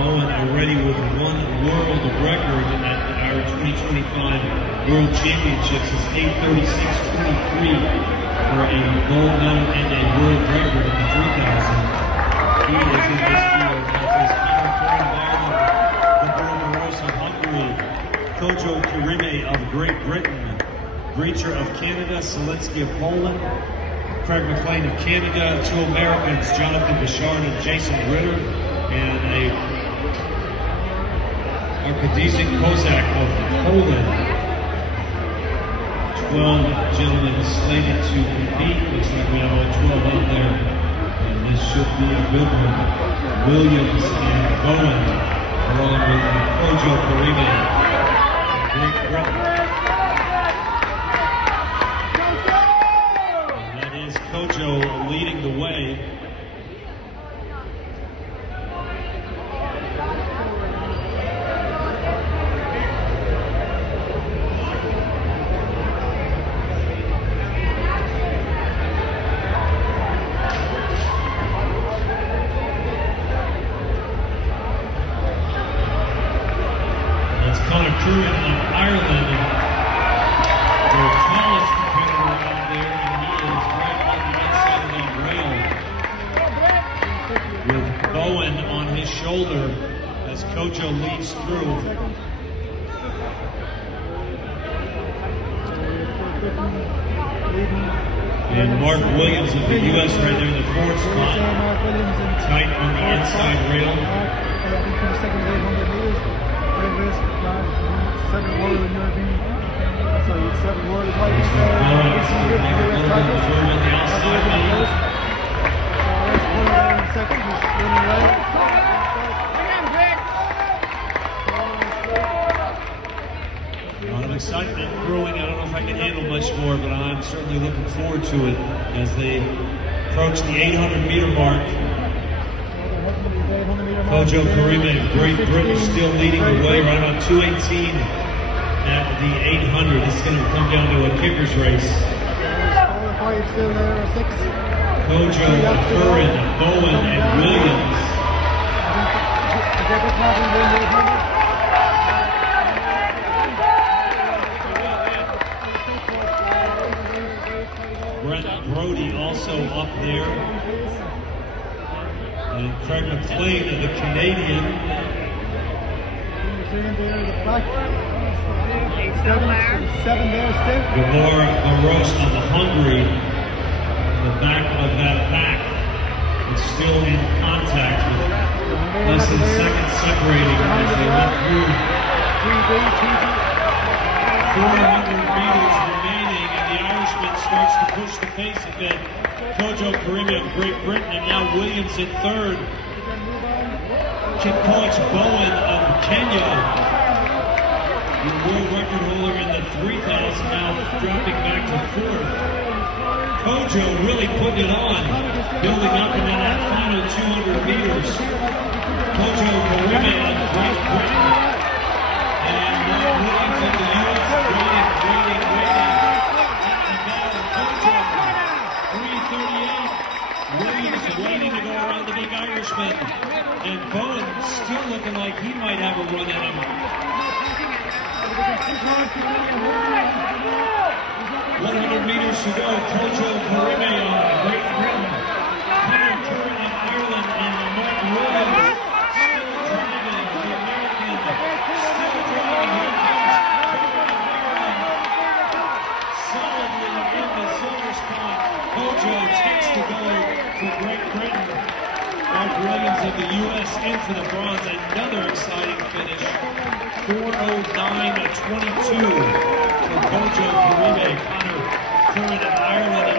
Bowen already with one world record at our 2025 World Championships is 8:36.23 for a gold medal and a world record at the 3,000. He is in this field as is Peter Bowen of Ireland, Gabor Maros of Hungary, Kojo Kirime of Great Britain, Breacher of Canada, Selensky of Poland, Craig McLean of Canada, two Americans, Jonathan Bouchard and Jason Ritter, and Arkadiusz Kozak of Poland. 12 gentlemen slated to compete. Looks like we have all 12 out there, and this should be a good one. Williams and Bowen, along with Kojo Kirime of Great Britain. Kojo leading the way. That's Connor Curran of Ireland, their tallest competitor out there, and he is right on the inside of that rail with Bowen on his shoulder as Kojo leads through. And Mark Williams of the U.S. right there in the fourth spot, tight on the inside rail. A lot of excitement brewing. I don't know if I can handle much more, but I'm certainly looking forward to it as they approach the 800-meter mark. Kojo Kirime of Great Britain still leading the way, right about 2:18 at the 800. This is going to come down to a kicker's race. Kojo, Curran, Bowen, and Williams. Brent Brody also up there. And Craig McLean of the Canadian. Gabor Maros of Hungary. The back of that pack is still in contact with less than seconds separating as they went through 400 meters remaining, and the Irishman starts to push the pace a bit. Kojo Kirime of Great Britain, and now Williams in third. Kipkoech Bowen of Kenya, the world record holder in the 3,000, now dropping back to fourth. Kojo really putting it on, building up into that final 200 meters. Kojo Kirime of Great Britain. And Williams of the U.S. waiting. Kojo, 3:38. Williams waiting to go around the big Irishman. And Bowen still looking like he might have a run at him. 100 meters to go. Kojo Kirime of Great Britain, Connor Curran of Ireland, and Mark Williams still driving. The American still driving. Here comes solidly in the silver spot. Kojo takes the gold for Great Britain. Mark Williams of the U.S. in for the bronze. Another exciting finish. 4:09.22 for Kojo Kirime. Connor Curran of Ireland